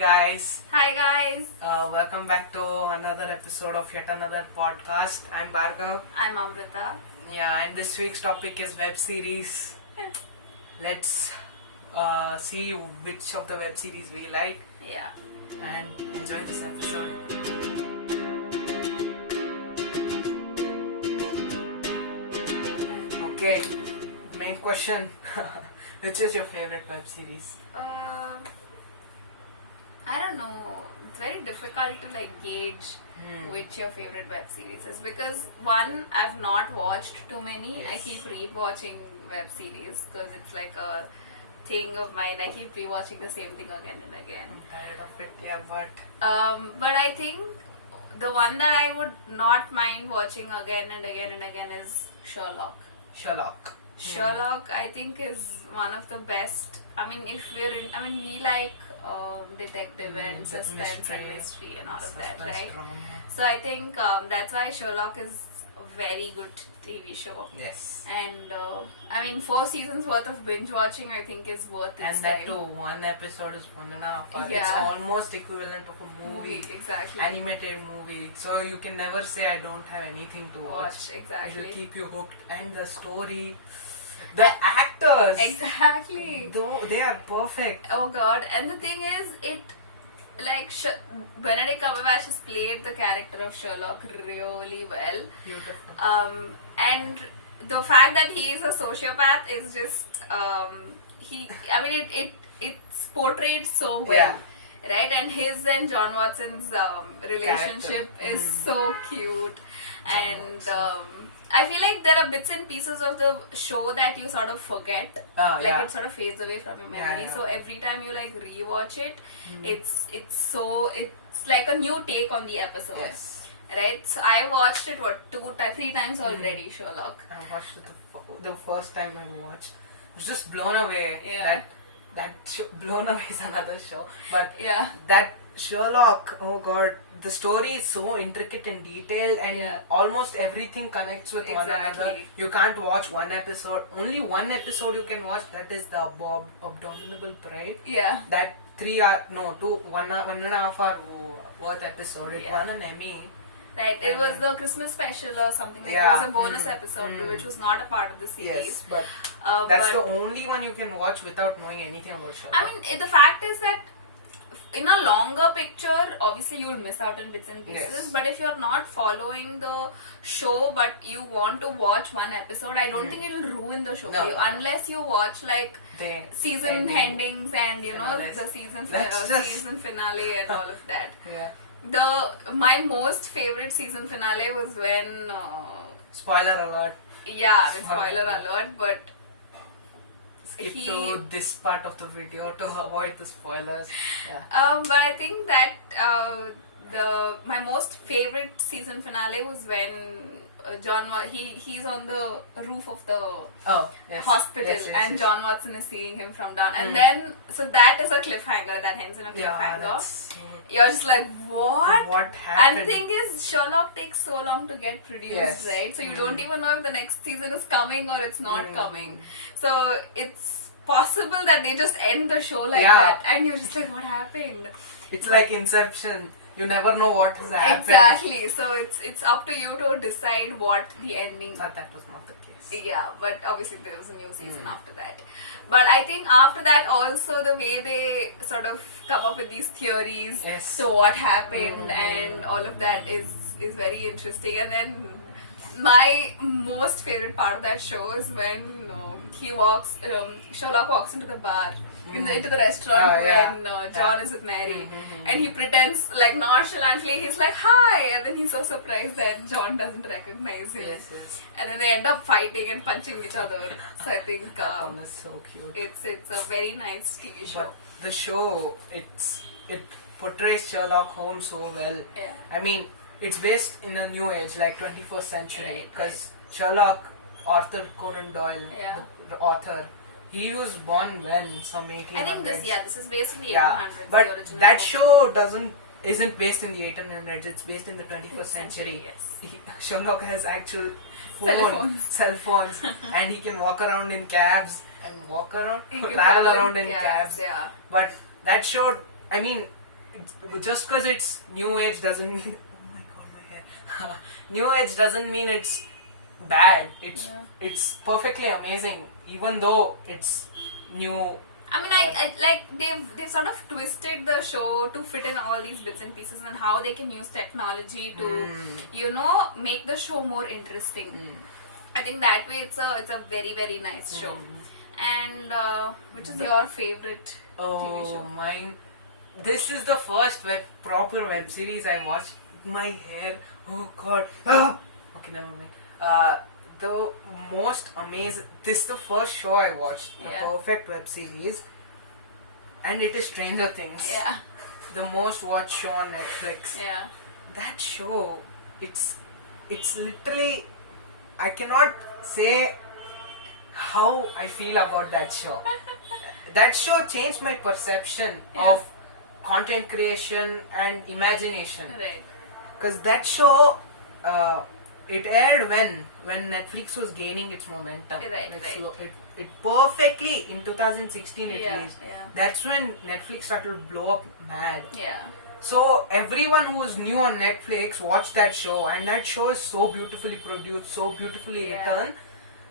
guys. Hi guys, Welcome back to another episode of yet another podcast. I'm Bhargav. I'm Amrita. Yeah, and this week's topic is web series. Let's see which of the web series we like Yeah. and enjoy this episode. Okay, main question. Which is your favorite web series? I don't know. It's very difficult to gauge which your favorite web series is because one, I've not watched too many. I Yes. keep rewatching web series because it's like a thing of mine. I keep rewatching the same thing again and again. I'm tired of it, yeah, but But I think the one that I would not mind watching again and again and again is Sherlock. Sherlock. Sherlock, I think, is one of the best. I mean, if we like detective and suspense and mystery and all of that, Suspense right? drama. So I think that's why Sherlock is a very good TV show. Yes. And 4 seasons worth of binge watching, I think, is worth its And that time. too, one episode is 1.5 hours. It's Yeah. almost equivalent of a movie, Exactly. animated movie. So you can never say I don't have anything to watch. It Exactly. will keep you hooked. And the story, the actors, Exactly. though they are perfect. Oh god, and the thing is, Benedict Cumberbatch has played the character of Sherlock really well. Beautiful. And the fact that he is a sociopath is just, it's portrayed so well. Yeah. Right? And his and John Watson's relationship is so cute. And I feel like there are bits and pieces of the show that you sort of forget. Yeah. It sort of fades away from your Yeah, memory. yeah. So every time you rewatch it, it's like a new take on the episode. Yes. Right? So I watched it 3 times already, Sherlock. I watched it the first time I watched. I was just blown away. Yeah. That show, blown away is another show, but Yeah. that Sherlock, oh god, the story is so intricate and detailed, and Yeah. almost everything connects with one another. Exactly. You can't watch one episode. Only one episode you can watch. That is the Abominable Pride. Yeah. That 1.5 hour worth episode. It Yeah. won an Emmy. Right. It was the Christmas special or something. Like Yeah. It was a bonus episode which was not a part of the series. Yes, but that's but the only one you can watch without knowing anything about Sherlock. I mean, the fact is that in a longer picture, obviously you will miss out on bits and pieces. Yes. But if you're not following the show, but you want to watch one episode, I don't think it'll ruin the show No. for you unless you watch They season endings and Finales. the season That's just- season finale and all of that. Yeah. My most favorite season finale was when Spoiler alert. spoiler alert, but Skip to this part of the video to avoid the spoilers. Yeah. but I think that my most favorite season finale was when he's on the roof of the Oh, yes. hospital Yes, yes, and yes. John Watson is seeing him from down, and then so that is a cliffhanger that ends in a Yeah, cliffhanger. that's You're just like, what? what And happened. the thing is, Sherlock takes so long to get produced, Yes. right? So you don't even know if the next season is coming or it's not coming. So it's possible that they just end the show like Yeah. that, and you're just like, what happened? It's like Inception. You never know what has happened. Exactly. So it's up to you to decide what the ending. But that was not the case. Yeah, but obviously there was a new season after that. But I think after that also the way they sort of come up with these theories Yes. to what happened and all of that is very interesting. And then my most favorite part of that show is when Sherlock walks into the bar, into the restaurant when John is with Mary, and he pretends nonchalantly, he's like, hi, and then he's so surprised that John doesn't recognize him. Yes, yes. And then they end up fighting and punching each other. So I think That one is so cute. it's a very nice TV show. But the show, it portrays Sherlock Holmes so well. Yeah. I mean, it's based in a new age, like 21st century, Right, because Sherlock, Arthur Conan Doyle, Yeah. the author, he was born when some 1800s. I think this is based in the 1800s. Yeah, but the original that book. show isn't based in the 1800s. It's based in the 21st century. Yes. Sherlock has actual Cell phones, and he can walk around in cabs and You can travel around in cabs, cabs. Yeah. But that show, I mean, just because it's new age doesn't mean. Oh my god, my hair. New age doesn't mean it's bad. It's perfectly amazing, even though it's new. I mean, I like they've sort of twisted the show to fit in all these bits and pieces and how they can use technology to, make the show more interesting. I think that way it's a very very nice show. And which is your favorite TV show? Mine. This is the first proper web series I watched. My hair. Oh god. Ah! Okay, never mind. The most amazing. This is the first show I watched. The perfect web series. And it is Stranger Things. Yeah. The most watched show on Netflix. Yeah. That show, it's literally, I cannot say how I feel about that show. That show changed my perception of content creation and imagination. Right. Because that show, it aired when Netflix was gaining its momentum. Right. It perfectly in 2016 at least. Yeah. That's when Netflix started to blow up mad. Yeah. So everyone who was new on Netflix watched that show, and that show is so beautifully produced, so beautifully written,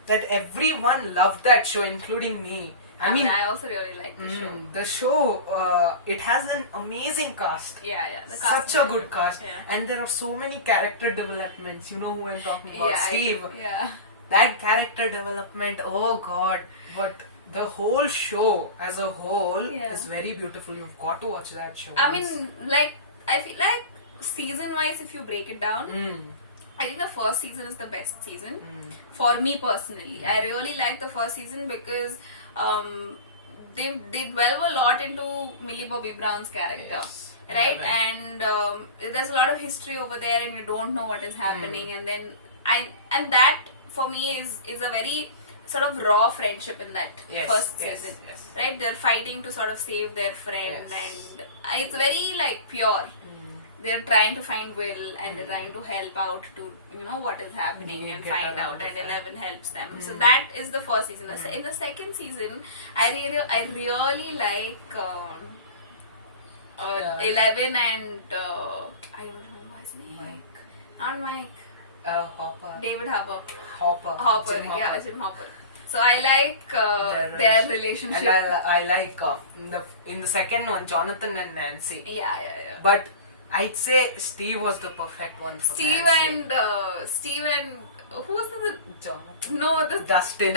that everyone loved that show, including me. I mean, I also really like the show. The show, it has an amazing cast. Yeah. The cast Such a good cast. Yeah. And there are so many character developments. You know who I'm talking about, Steve. Yeah. That character development, oh god. But the whole show as a whole is very beautiful. You've got to watch that show. I mean, like, I feel like season-wise, if you break it down, I think the first season is the best season. For me personally, I really like the first season because they delve a lot into Millie Bobby Brown's character, right? And there's a lot of history over there, and you don't know what is happening. And then that for me is a very sort of raw friendship in that first season, right? They're fighting to sort of save their friend, and it's very like pure. They're trying to find Will, and they're trying to help out to what is happening and find out, and Eleven helps them. So that is the first season. In the second season, I really like Eleven and I don't remember his name. Not Mike. Hopper. David Harbour. Hopper. Jim Hopper. So I like their relationship. And I like in the second one, Jonathan and Nancy. Yeah. But I'd say Steve was the perfect one for Steve Nancy. and who was the Jonathan. no the Dustin.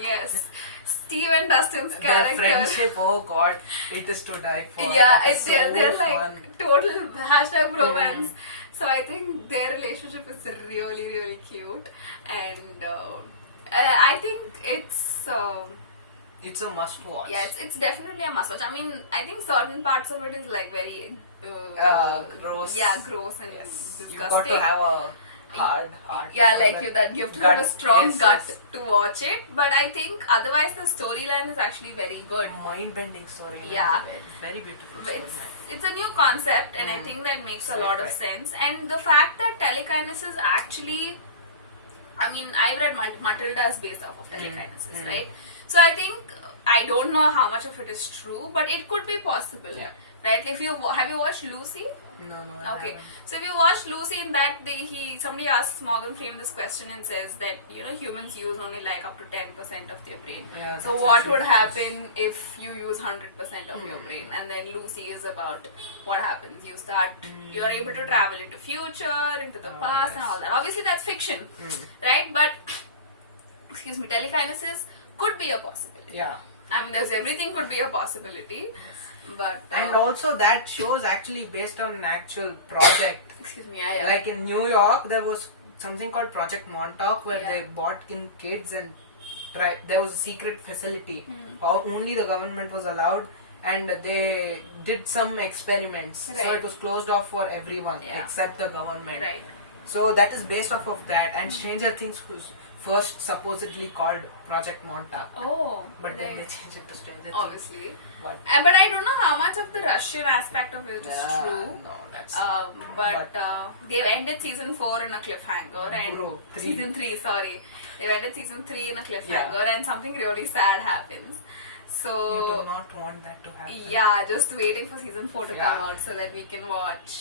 Yes. Steve and Dustin's Their character. friendship, oh god, it is to die for. Yeah, That is they're so like fun. total hashtag romance. So I think their relationship is really really cute, and I think it's a must watch. yeah, it's definitely a must watch. I mean, I think certain parts of it is like very gross. Yeah, gross and disgusting. You've got to have a hard. Yeah, like you have to have a strong gut yes. to watch it. But I think otherwise the storyline is actually very good. Mind-bending story. Yeah. Very beautiful. It's a new concept, and I think that makes a lot of sense. And the fact that telekinesis actually, I mean, I read Matilda is based off of telekinesis, right? So I think, I don't know how much of it is true, but it could be possible. Yeah. Right? Have you watched Lucy? No. Okay. So if you watch Lucy, in that somebody asks Morgan Freeman this question and says that humans use only like up to 10% of their brain. Yeah, so what would happen if you use 100% of your brain? And then Lucy is about what happens. You're able to travel into future, into the past, and all that. Obviously that's fiction, right? But telekinesis could be a possibility. Yeah. I mean, everything could be a possibility. But and also that show is actually based on an actual project. Excuse me, yeah. Like in New York, there was something called Project Montauk where they brought in kids and there was a secret facility. Only the government was allowed, and they did some experiments. So it was closed off for everyone except the government. Right. So that is based off of that. And Stranger Things was first supposedly called Project Montauk. Oh. But then they changed it to Stranger Things. Obviously. But I don't know how much of the Russian aspect of it is true. No, that's but they've ended season 4 in a cliffhanger, and season 3. Sorry, they've ended season 3 in a cliffhanger, and something really sad happens. So You do not want that to happen. yeah, just waiting for season 4 to Yeah. come out so that we can watch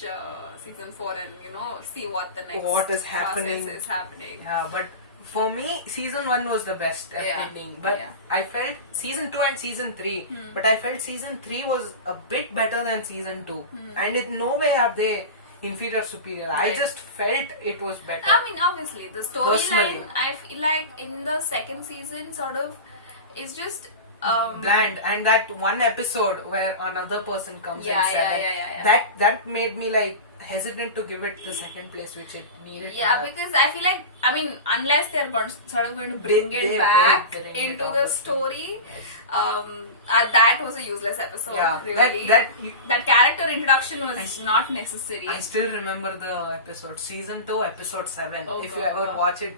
season 4 and see what the next What is process happening. is happening. Yeah, but for me, season 1 was the best Yeah. ending. But Yeah. I felt season 2 and season 3. But I felt season 3 was a bit better than season 2. And in no way are they inferior, superior. I Right. just felt it was better. I mean, obviously, the storyline, Personally. I feel like in the second season, sort of, is just. Bland, and that one episode where another person comes Yeah, and said yeah, it, yeah, yeah, yeah. that made me like hesitant to give it the second place which it needed. to Yeah, have. because I feel like, I mean, unless they're sort of going to bring it They back bring it, into the obviously. story, Yes. that was a useless episode. Yeah, really. that Character introduction was not necessary. I still remember the episode, season 2, episode 7. Oh, If you God. ever watch it,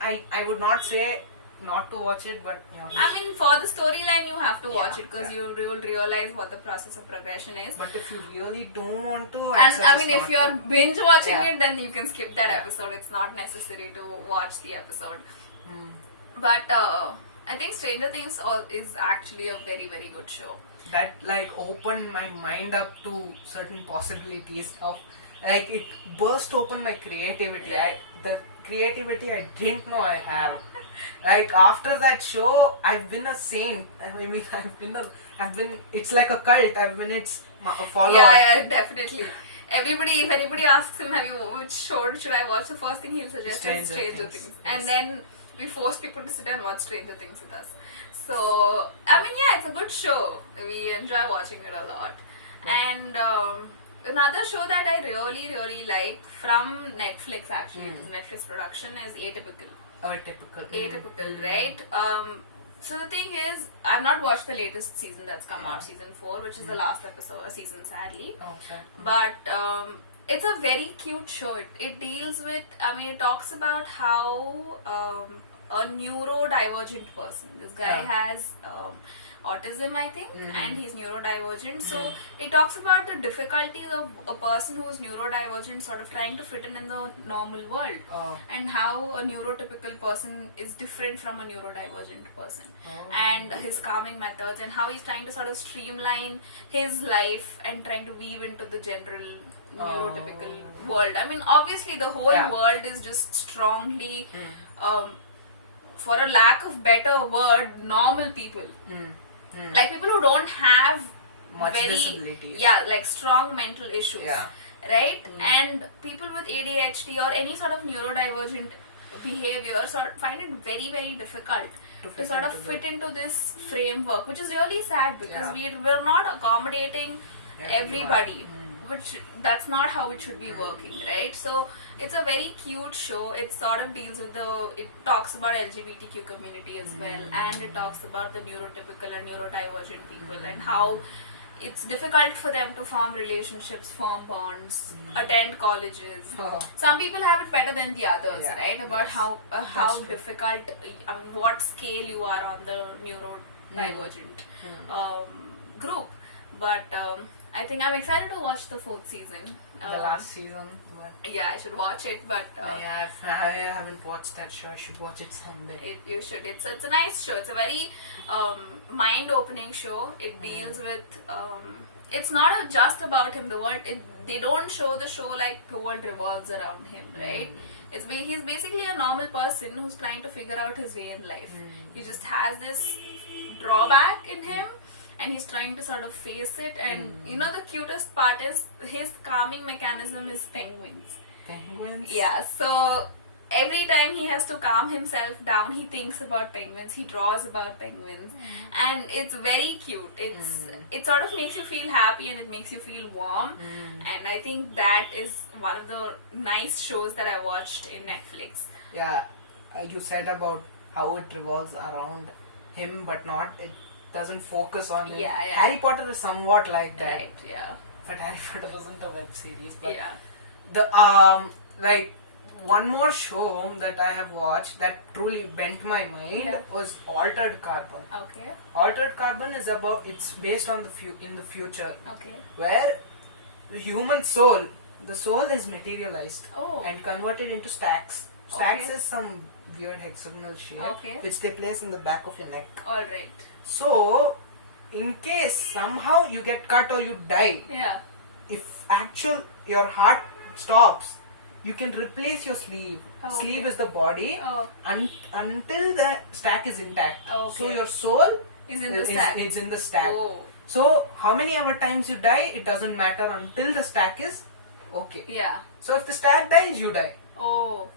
I would not say not to watch it, but I mean, for the storyline, you have to watch Yeah, it because yeah. you will realize what the process of progression is. But if you really don't want to, And it's I just mean, if not- you're binge watching Yeah. it, then you can skip that Yeah. episode. It's not necessary to watch the episode. Hmm. But I think Stranger Things is actually a very, very good show. that like opened my mind up to certain possibilities of like it burst open my creativity. The creativity I didn't know I have. Like after that show, I've been a saint. I mean, I've been. It's like a cult. I've been its follower. Yeah, definitely. If anybody asks him, which show should I watch? The first thing he'll suggest is Stranger Stranger Things, Things. yes. And then we force people to sit and watch Stranger Things with us. So, I mean, yeah, it's a good show. We enjoy watching it a lot. And another show that I really, really like from Netflix, actually, it's a Netflix production, is Atypical. Typical. Atypical, right? So the thing is, I've not watched the latest season that's come out, season 4, which is the last episode, season, sadly. Oh, sorry. But it's a very cute show. It deals with, I mean, it talks about how a neurodivergent person, this guy Yeah. has autism, I think, and he's neurodivergent. So it talks about the difficulties of a person who is neurodivergent sort of trying to fit in the normal world, Oh. and how a neurotypical person is different from a neurodivergent person, Oh. and his calming methods, and how he's trying to sort of streamline his life and trying to weave into the general neurotypical world. I mean, obviously the whole Yeah. world is just strongly for a lack of better word, normal people, like people who don't have Much very disabilities. like strong mental issues, Yeah. right? And people with ADHD or any sort of neurodivergent behavior find it very, very difficult to sort of fit into this framework, which is really sad because we're not accommodating everybody, which that's not how it should be working, right? So it's a very cute show. It sort of deals with it talks about LGBTQ community as well, and it talks about the neurotypical and neurodivergent people and how it's difficult for them to form relationships, form bonds, attend colleges. Oh. Some people have it better than the others, Yeah. right? About Yes. how true. difficult, what scale you are on the neurodivergent group. But I think I'm excited to watch the 4th season. The last season. But Yeah, I should watch it, but I haven't watched that show. I should watch it someday. you should. It's a nice show. It's a very mind-opening show. It deals with. It's not just about him. They don't show the show like the world revolves around him, right? He's basically a normal person who's trying to figure out his way in life. He just has this drawback in him, and he's trying to sort of face it. And the cutest part is his calming mechanism is penguins. Penguins? Yeah, so every time he has to calm himself down, he thinks about penguins, he draws about penguins, and it's very cute. It sort of makes you feel happy and it makes you feel warm, and I think that is one of the nice shows that I watched in Netflix. Yeah, you said about how it revolves around him, but it doesn't focus on him. Yeah. Harry Potter is somewhat like that, Right, yeah. but Harry Potter wasn't a web series. But Yeah. the one more show that I have watched that truly bent my mind was Altered Carbon. Okay. Altered Carbon is it's based on in the future, Okay. where the human soul, the soul is materialized Oh. and converted into stacks. Stacks Okay. is some weird hexagonal shape Okay. which they place in the back of your neck. Alright. So, in case somehow you get cut or you die, Yeah. if your heart stops, you can replace your sleeve. Oh, okay. Sleeve is the body Oh. until the stack is intact. Okay. So your soul Is in the stack. is in the stack. Oh. So how many ever times you die, it doesn't matter until the stack is okay. Yeah. So if the stack dies, you die. Oh.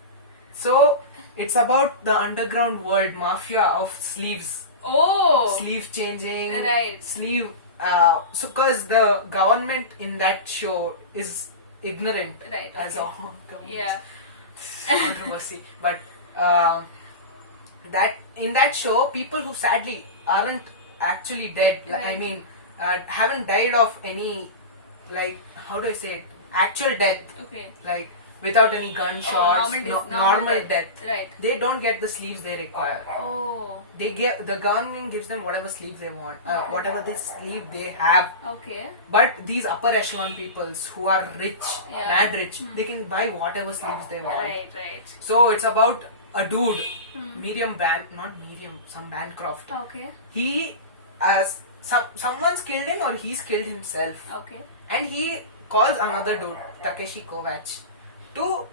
So it's about the underground world, mafia of sleeves. Oh. Sleeve changing, Right. sleeve. So, because the government in that show is ignorant, Right, as okay. all governments. Yeah. Controversy, but that in that show, people who sadly aren't actually dead. I Right. mean, haven't died of any, like, how do I say it? Actual death, Okay. like without any gunshots, normal death. Right. They don't get the sleeves they require. Oh. The government gives them whatever sleeves they want, whatever they sleeve they have. Okay. But these upper echelon peoples who are rich, Yeah. mad rich, they can buy whatever sleeves they want. Right. Right. So it's about a dude, some Bancroft. Okay. He, someone's killed him or he's killed himself, Okay. and he calls another dude, Takeshi Kovacs, to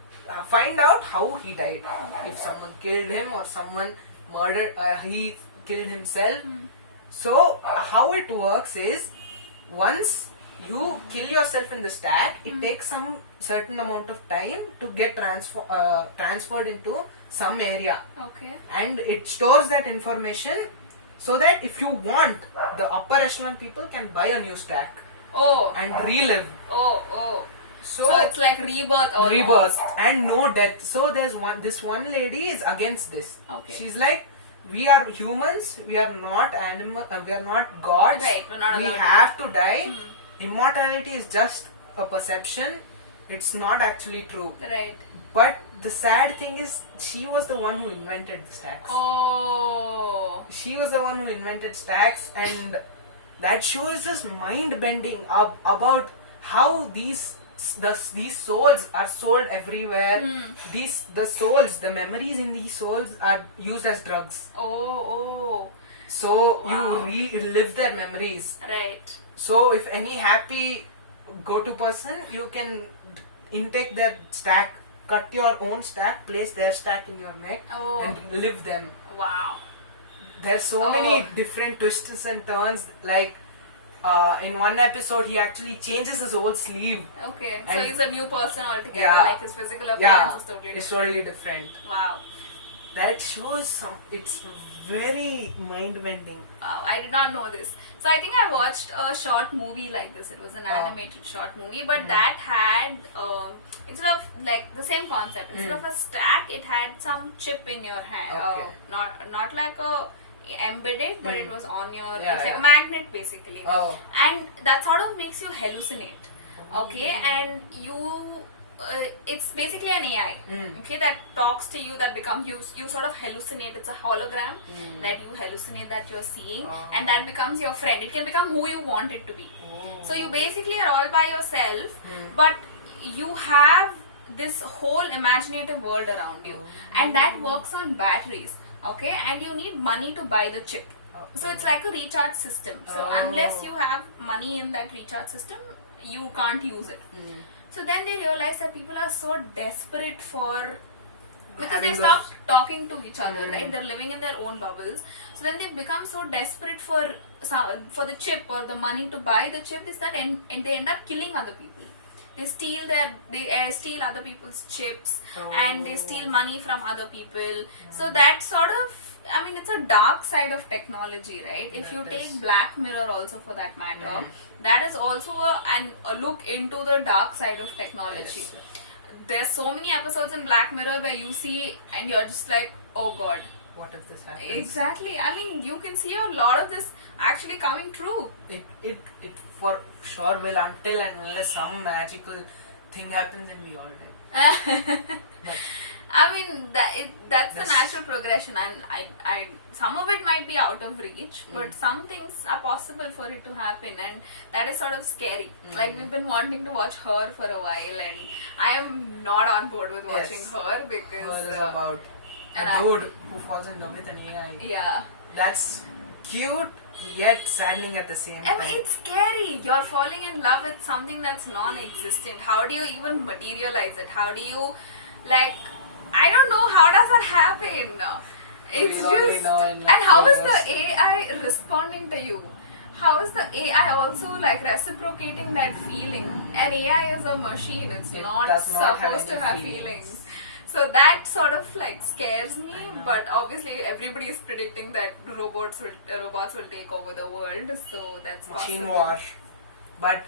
find out how he died. If someone killed him or someone murdered, he killed himself. So how it works is, once you kill yourself in the stack, it takes some certain amount of time to get transferred into some area, Okay. and it stores that information so that if you want, the upper echelon people can buy a new stack Oh. and relive. Oh. Oh. So, So it's like rebirth. Almost. rebirth and no death. So this one lady is against this. Okay. She's like, we are humans, we are not animal, we are not gods. Right, we're not we allowed to have to die. Immortality is just a perception. It's not actually true. Right. But the sad thing is, she was the one who invented the stacks. Oh. She was the one who invented stacks, and that show is just mind bending about how these souls are sold everywhere. The souls, the memories in these souls are used as drugs. Oh. So Wow. you relive their memories. Right. So if any happy go-to person, you can intake their stack, cut your own stack, place their stack in your neck, Oh. and live them. Wow. There's so many different twists and turns. Like in one episode, he actually changes his whole sleeve. Okay. So And- he's a new person altogether. Yeah. Like his physical appearance Yeah, is totally it's different. totally different. Wow. That shows it's very mind-bending. Wow. I did not know this. So I think I watched a short movie like this. It was an animated short movie, but that had instead of like the same concept. Instead of a stack, it had some chip in your hand. Okay. Not like a embedded, but it was on your. Yeah, it's like yeah. a magnet basically. Oh. And that sort of makes you hallucinate. Okay, and you. It's basically an AI, okay, that talks to you, that becomes you sort of hallucinate. It's a hologram that you hallucinate that you're seeing, and that becomes your friend. It can become who you want it to be. So you basically are all by yourself, but you have this whole imaginative world around you, and that works on batteries, okay, and you need money to buy the chip. So it's like a recharge system. So unless you have money in that recharge system, you can't use it. So then they realize that people are so desperate for, because Having they those- stop talking to each other, right? They're living in their own bubbles. So then they become so desperate for the chip or the money to buy the chip, is that and they end up killing other people. They steal other people's chips, and they steal money from other people. So that sort of, I mean, it's a dark side of technology, right? If you That is. take Black Mirror also for that matter, that is also a look into the dark side of technology. Yes. There's so many episodes in Black Mirror where you see and you're just like, oh god. What if this happens? Exactly. I mean, you can see a lot of this actually coming true. It for sure will, until and unless some magical thing happens and we all die. But I mean, that's the That's- natural progression, and I some of it might be out of reach, but some things are possible for it to happen, and that is sort of scary. Like, we've been wanting to watch Her for a while, and I am not on board with watching Yes. Her because Her is about a and I- dude who falls in love with an AI. yeah, That's cute yet saddening at the same I time. mean, it's scary. You're falling in love with something that's non-existent. How do you even materialize it? How do you, like, I don't know. How does that happen? It's We only just. know in And how is the Netflix. AI responding to you? How is the AI also like reciprocating that feeling? An AI is a machine. It's It not does not have supposed to any have feelings. feelings. So that sort of like scares me, but obviously everybody is predicting that robots will take over the world. So that's Machine possible. War. But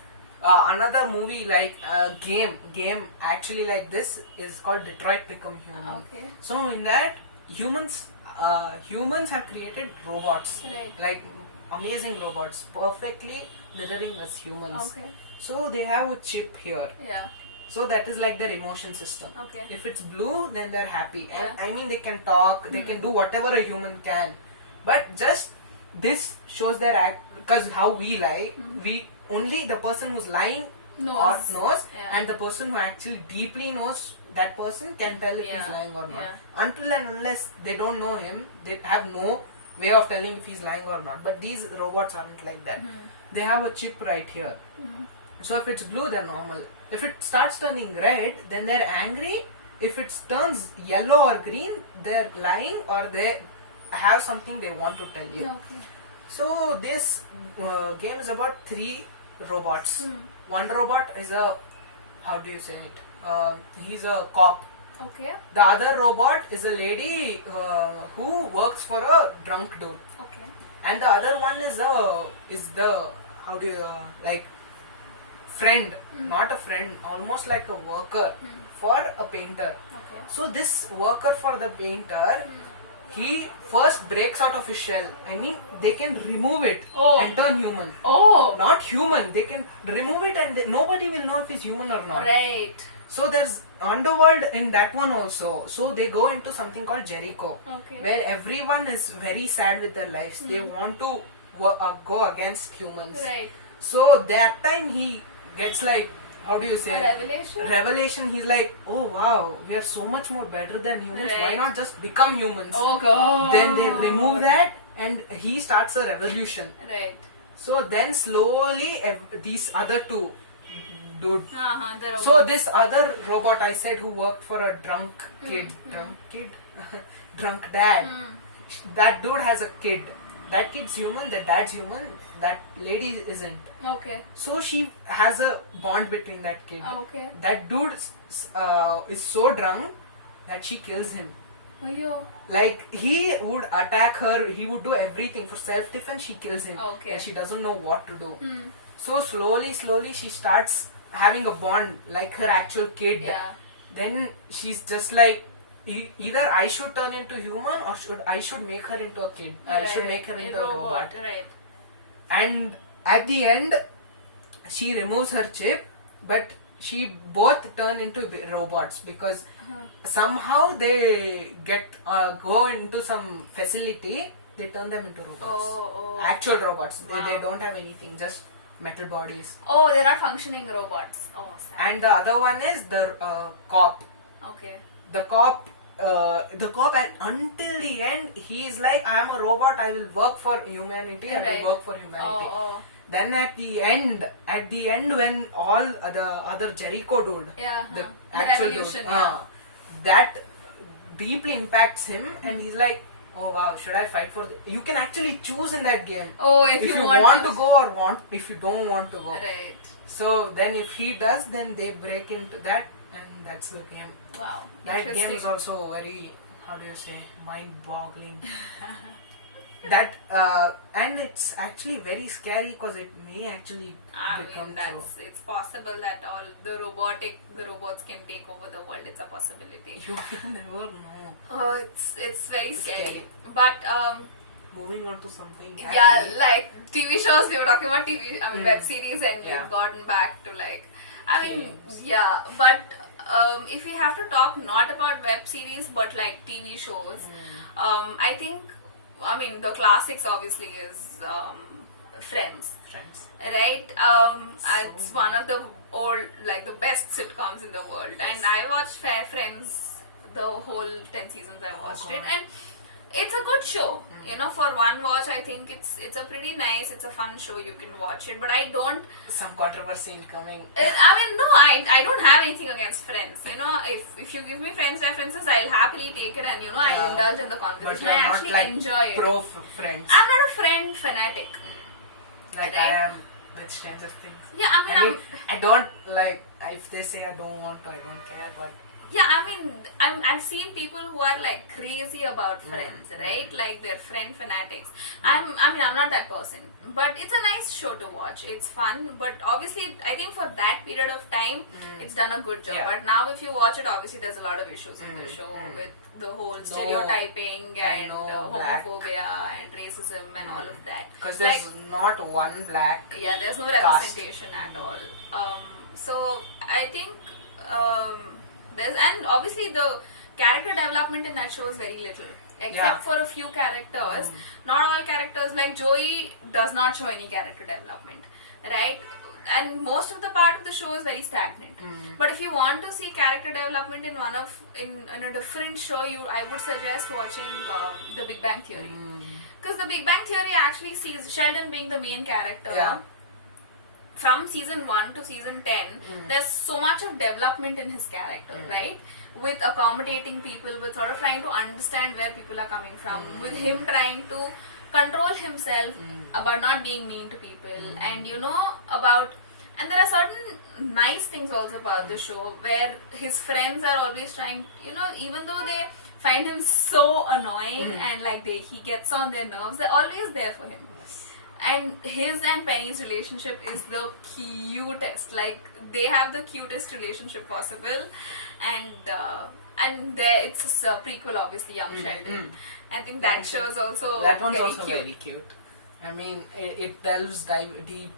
another movie like game actually like this is called Detroit Become Human. Okay. So in that humans have created robots, Right. like amazing robots, perfectly mirroring us humans. Okay. So they have a chip here. Yeah. So that is like their emotion system. Okay. If it's blue, then they're happy. And Yeah. I mean, they can talk, they can do whatever a human can. But just this shows their act, because how we lie, we only the person who's lying Knows. knows, Yeah. and the person who actually deeply knows that person can tell if he's Yeah. lying or not. Yeah. Until and unless they don't know him, they have no way of telling if he's lying or not. But these robots aren't like that. They have a chip right here. So if it's blue, they're normal. If it starts turning red, then they're angry. If it turns yellow or green, they're lying or they have something they want to tell you. Okay. So this game is about 3 robots. One robot is a, how do you say it? He's a cop. Okay. The other robot is a lady who works for a drunk dude. Okay. And the other one is the, how do you like, friend, not a friend, almost like a worker for a painter. Okay. So this worker for the painter, he first breaks out of his shell. I mean, they can remove it Oh. and turn human. Oh. Not human, they can remove it and nobody will know if he's human or not. Right. So there's underworld in that one also. So they go into something called Jericho, Okay. where everyone is very sad with their lives. They want to go against humans. Right. So that time he gets like, how do you say? A revelation. Revelation. He's like, oh wow, we are so much more better than humans. Why Right. not just become humans? Oh god. Then they remove that and he starts a revolution. Right. So then slowly these other two, dude. The So robot. this other robot I said who worked for a drunk kid, drunk dad. That dude has a kid. That kid's human. The dad's human. That lady isn't. Okay. So she has a bond between that kid. Okay. That dude is so drunk that she kills him. Ayo. Like he would attack her, he would do everything for self-defense. She kills him, Okay. and she doesn't know what to do. So slowly, she starts having a bond like her actual kid. Yeah. Then she's just like, either I should turn into human or I should make her into a kid. I should make her into a robot. Right. And at the end, she removes her chip, but she both turn into robots because somehow they go into some facility. They turn them into robots. Oh. Actual robots. Wow. They don't have anything, just metal bodies. Oh, they're not functioning robots. Oh, sad. And the other one is the cop. Okay. The cop, and until the end, he is like, I am a robot. I will work for humanity. I Right. will work for humanity. Oh. Then at the end, when all the other Jericho dude, Yeah. the The actual revolution, dude, yeah. that deeply impacts him, and he's like, oh wow, should I fight for? You can actually choose in that game Oh, if you you want to go or if you don't want to go. Right. So then if he does, then they break into that, and that's the game. Wow. That game Interesting. is also very, how do you say, mind-boggling. That and it's actually very scary because it may actually I become mean, it's possible that all the robots can take over the world. It's a possibility. true. You never know. Oh, it's very scary. Scary. But Moving on to something. yeah, happy. like TV shows. We were talking about TV. I mean, web series, and Yeah. we've gotten back to like. I mean, Games. yeah, but if we have to talk not about web series but like TV shows, I think. I mean, the classics obviously is Friends. Friends. Right? It's So one of the the best sitcoms in the world. Yes. And I watched Friends, the whole 10 seasons I watched it. God. And it's a good show. You know, for one watch, I think it's a pretty nice, it's a fun show. You can watch it, but I don't. Some controversy incoming. I mean, no, I don't have anything against Friends. You know, if you give me Friends references, I'll happily take it, and you know, I'll indulge in the But conversation. you're I not actually like enjoy it. Friends. I'm not a Friend fanatic. Like right? I am with Stranger Things. Yeah, I mean, I don't like if they say I don't want to, I don't care. But yeah, I mean, I've seen people who are like crazy about Friends, right? Like they're Friend fanatics. I'm not that person, but it's a nice show to watch. It's fun, but obviously, I think for that period of time, it's done a good job. Yeah. But now, if you watch it, obviously, there's a lot of issues in the show with the whole stereotyping and black. homophobia and racism and all of that. because Like, there's not one black. yeah, there's no cast. representation at all. So I think there's, and obviously the character development in that show is very little, except for a few characters. Not all characters, like Joey does not show any character development, right? And most of the part of the show is very stagnant. But if you want to see character development in in a different show, I would suggest watching The Big Bang Theory. Because The Big Bang Theory actually sees Sheldon being the main character. Yeah. From season 1 to season 10, there's so much of development in his character, right? With accommodating people, with sort of trying to understand where people are coming from, with him trying to control himself about not being mean to people, and you know, and there are certain nice things also about the show where his friends are always trying, you know, even though they find him so annoying and like he gets on their nerves, they're always there for him. And his and Penny's relationship is the cutest. Like they have the cutest relationship possible, and it's a prequel, obviously, Young Sheldon. I think that show is also That one's very also cute. very cute. I mean, it delves deep.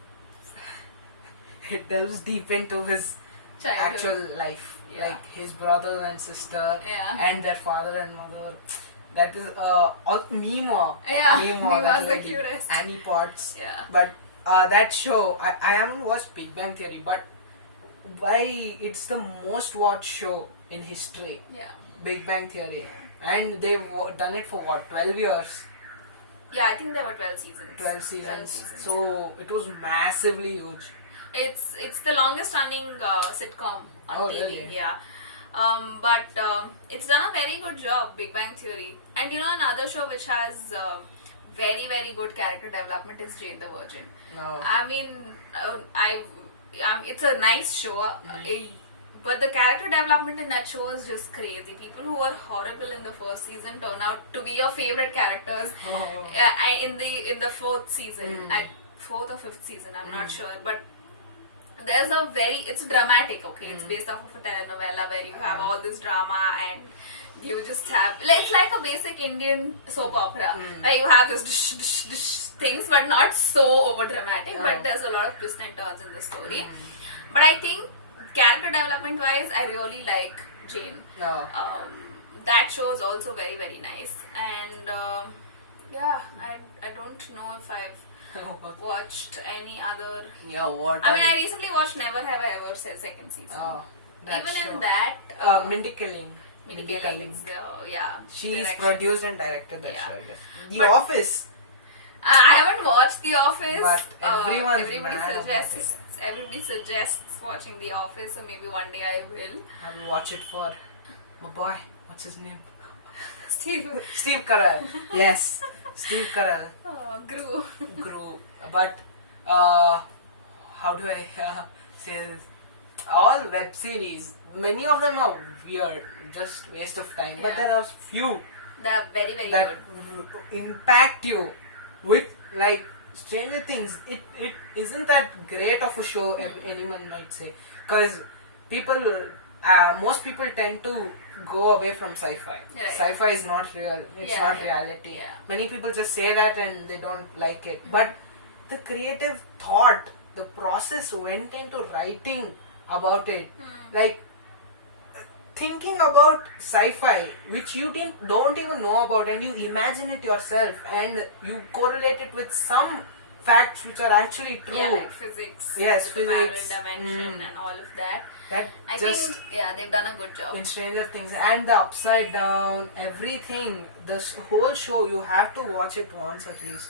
It delves deep into his Childhood. actual life, Yeah. like his brother and sister, Yeah. and their father and mother. That is Mimo. Yeah, Mimo, Mimo's that the lady. cutest. Annie Potts. Yeah. But that show, I haven't watched Big Bang Theory, but why it's the most watched show in history, Yeah. Big Bang Theory, and they've done it for what, 12 years. Yeah, I think there were 12 seasons. 12 seasons. So it was massively huge. It's the longest running sitcom on Oh, TV. really? Yeah. But it's done a very good job, Big Bang Theory. And you know, another show which has very, very good character development is Jane the Virgin. No. I mean, it's a nice show, but the character development in that show is just crazy. People who were horrible in the first season turn out to be your favorite characters in the fourth season, at fourth or fifth season, I'm not sure, but there's it's dramatic, okay? It's based off of a telenovela where you have all this drama and you just have, it's like a basic Indian soap opera where you have this dish, dish, dish things, but not so over dramatic, but there's a lot of twists and turns in the story. But I think character development wise, I really like Jane. No. That show is also very, very nice, and yeah, I don't know if I've watched any other. Yeah, what? I mean, I recently watched Never Have I Ever Said second season. Oh, that Even show. in that, Mindy Kaling. Mindy Kaling's, yeah, She's direction. produced and directed that Yeah. show. I guess. The But- Office. I haven't watched The Office. But everyone's everybody mad about suggests. Everybody suggests watching The Office, so maybe one day I will. I'll watch it for my boy. What's his name? Steve. Steve Carell. Yes, Steve Carell. Gru. Grew. But how do I say this? All web series, many of them are weird, just waste of time. But Yeah. there are few They're very, very that good. impact you with, like, Stranger Things. It isn't that great of a show, anyone might say, because most people tend to go away from sci-fi. Right. Sci-fi is not real. It's Yeah, not yeah, reality. yeah. Many people just say that and they don't like it. But the creative thought, the process went into writing about it. Like, thinking about sci-fi, which you don't even know about, and you imagine it yourself, and you correlate it with some facts which are actually true. Yeah, like physics. Yes, the parallel physics. dimension and all of that. That I just think, yeah, they've done a good job. in Stranger Things and the Upside Down, everything, whole show, you have to watch it once at least.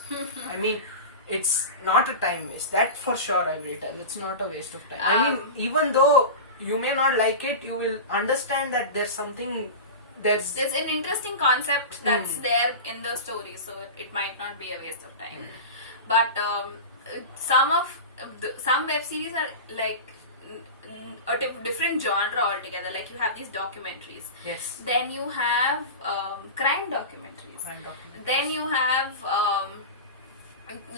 I mean, it's not a time waste. That for sure I will tell. It's not a waste of time. I mean, even though you may not like it, you will understand that there's something. There's an interesting concept that's there in the story, so it might not be a waste of time. But some web series are like a different genre altogether. Like you have these documentaries. Yes. Then you have crime documentaries. Then you have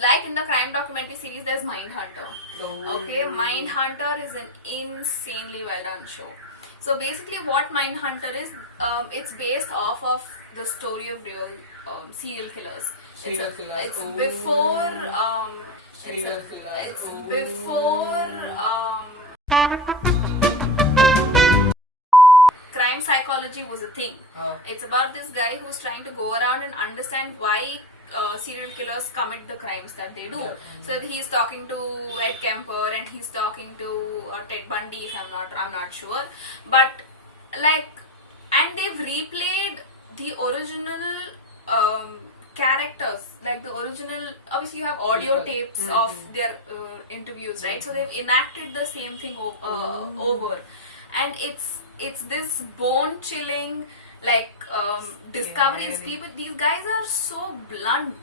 like in the crime documentary series, there's Mindhunter. Oh. Okay, Mindhunter is an insanely well done show. So basically, what Mindhunter is, it's based off of the story of real serial killers. Serial killers. It's Oh. before. Serial killers. It's Oh. before crime psychology was a thing. Oh. It's about this guy who's trying to go around and understand why serial killers commit the crimes that they do. Yeah. So he's talking to Ed Kemper and he's talking to Ted Bundy. If I'm not sure, but like, and they've replayed the original characters, like the original. Obviously, you have audio tapes of their interviews, right? So they've enacted the same thing over, and it's this bone chilling. Like discoveries, these guys are so blunt.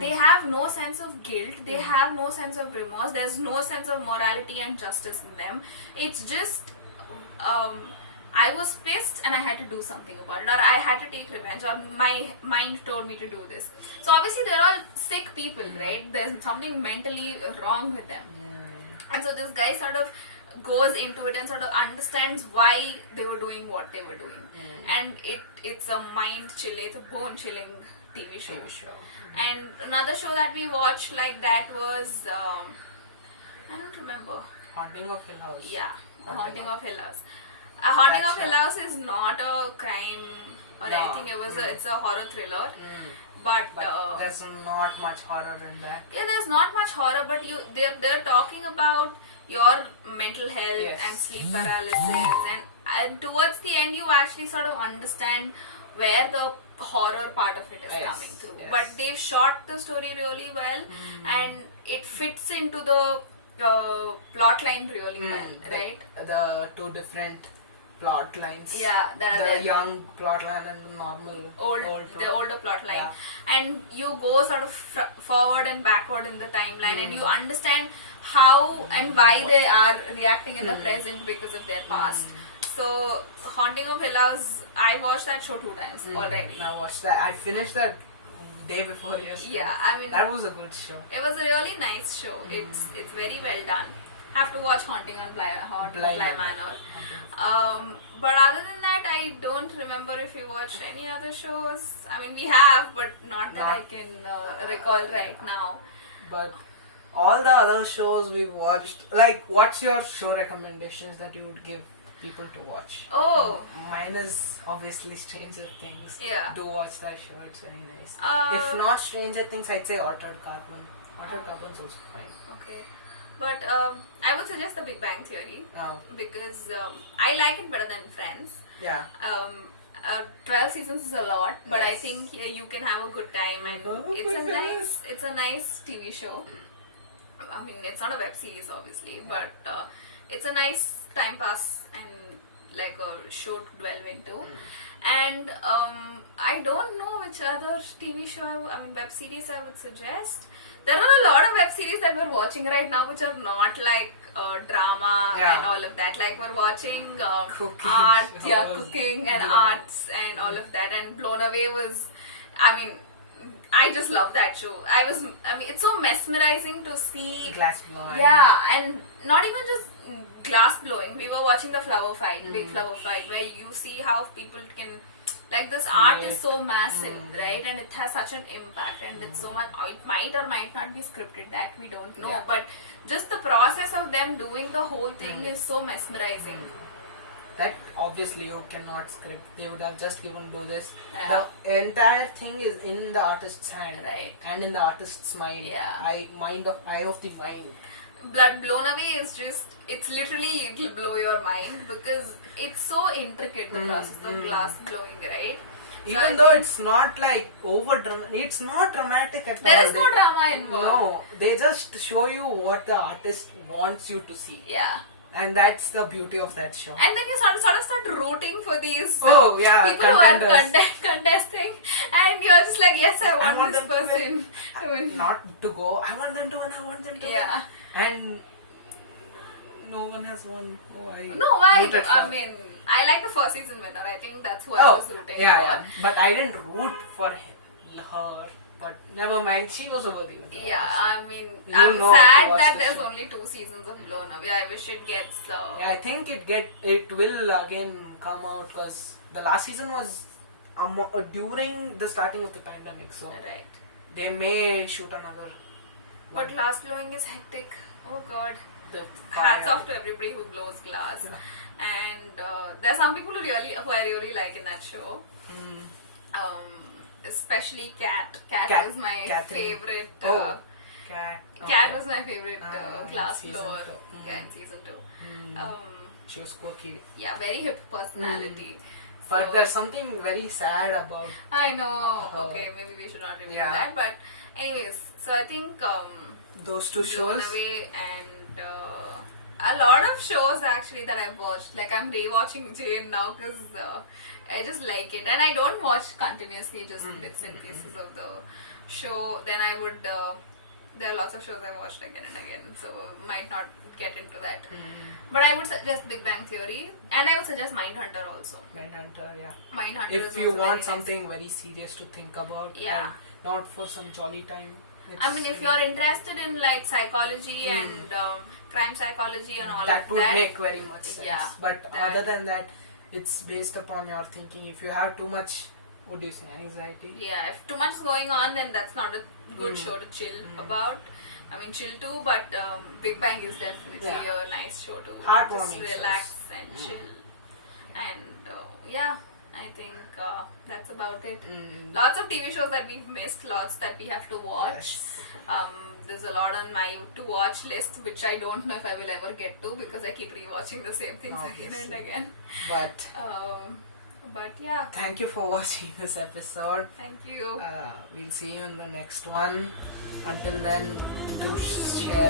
They have no sense of guilt. They have no sense of remorse. There's no sense of morality and justice in them. It's just, I was pissed and I had to do something about it, or I had to take revenge, or my mind told me to do this. So obviously they're all sick people, right? There's something mentally wrong with them. And so this guy sort of goes into it and sort of understands why they were doing what they were doing. And it's a mind chilling, it's a bone chilling TV show. And another show that we watched like that was I don't remember. Haunting of Hill House. Yeah, Haunting of Hill House. Haunting of Hill House is not a crime or anything. It's a horror thriller. But there's not much horror in that. Yeah, there's not much horror, but they're talking about your mental health and sleep paralysis, and towards the end you actually sort of understand where the horror part of it is coming through. But they've shot the story really well, and it fits into the plot line really well, right? The two different plot lines. Yeah, the young plot line and the normal the older plot line. And you go sort of forward and backward in the timeline, and you understand how and why they are reacting in the present because of their past. So Haunting of Hill House, I watched that show 2 times already. I watched that. I finished that day before yesterday. Yeah, I mean that was a good show. It was a really nice show. It's very well done. Have to watch Haunting on Bly Manor. But other than that, I don't remember if we watched any other shows. I mean, we have, but not that I can recall right now. But all the other shows we watched, like, what's your show recommendations that you would give people to watch? Oh, mine is obviously Stranger Things. Yeah. Do watch that show, it's very nice. If not Stranger Things, I'd say Altered Carbon. Altered Carbon's also fine. Okay. But I would suggest The Big Bang Theory Oh. because I like it better than Friends. Yeah. 12 seasons is a lot, but I think you can have a good time, and it's a nice TV show. I mean, it's not a web series obviously, but it's a nice time pass and like a show to delve into. And I don't know which other TV show, web series I would suggest. There are a lot of web series that we're watching right now which are not like drama and all of that. Like we're watching art, cooking and arts and all of that. And Blown Away was, I just love that show. It's so mesmerizing to see. Glass blowing. Yeah, and not even just glass blowing. We were watching the flower fight, big flower fight, where you see how people can, like, this art is so massive, right? And it has such an impact, and it's so much. It might or might not be scripted, that we don't know. But just the process of them doing the whole thing is so mesmerizing. that obviously you cannot script. They would have just given do this. Yeah. The entire thing is in the artist's hand, Right. and in the artist's mind. Yeah. Eye of the mind. Blood Blown Away is just, it's literally, it'll blow your mind because it's so intricate, the process of glass blowing, right? So I Even though think it's not like over dramatic, it's not dramatic at all. there is no drama involved. No, they just show you what the artist wants you to see, Yeah. and that's the beauty of that show. And then you sort of start rooting for these Oh, yeah, people who contenders. are contesting, and you're just like, yes, I want, want this them to person to win. Not to go. I want them to win. I want them to Yeah. win. And no one has won. Who I No, rooted for. I mean, I like the first season winner. I think that's who I Oh, was rooting yeah, for. yeah. But I didn't root for her. But never mind. She was over the winner. Yeah, I mean, You I'm know if you sad watch that the there's show. only 2 seasons of Blown Away. I wish it gets. Yeah, I think it will again come out because the last season was during the starting of the pandemic, so Right. they may shoot another. But one. glass blowing is hectic. Oh god. The Hats fire. off to everybody who blows glass. Yeah. And there are some people who I really like in that show. Mm. Especially Kat. Kat Kat- was my Catherine. favorite. Oh, Cat. Kat okay. was my favorite In glass season blower. 2. Yeah, in season 2. Mm. She was quirky. Yeah, very hip personality. But So- there's something very sad about. I know. Okay, maybe we should not review Yeah. that. But anyways, so I think Those two Blown shows. Away and a lot of shows actually that I've watched. Like I'm rewatching Jane now because I just like it, and I don't watch continuously, just bits and pieces of the show. Then I would. There are lots of shows I watched again and again, so might not get into that. But I would suggest Big Bang Theory, and I would suggest Mindhunter also. Mindhunter, yeah. Mindhunter is If you also want very nice. something very serious to think about, Yeah. and not for some jolly time. I mean, if you're interested in like psychology and crime psychology and all that of would that, make very much sense. Yeah, But that- other than that, it's based upon your thinking. If you have too much, what do you say, anxiety? yeah, if too much is going on, then that's not a good show to chill about. I mean, chill too, but Big Bang is definitely Yeah. a nice show to Heartwarming just shows. relax and chill. And yeah, I think that's about it. Lots of TV shows that we've missed, lots that we have to watch. Yes. There's a lot on my to watch list which I don't know if I will ever get to because I keep rewatching the same things again and Obviously. again. But But yeah, thank you for watching this episode. thank you. We'll see you in the next one. Until then, share.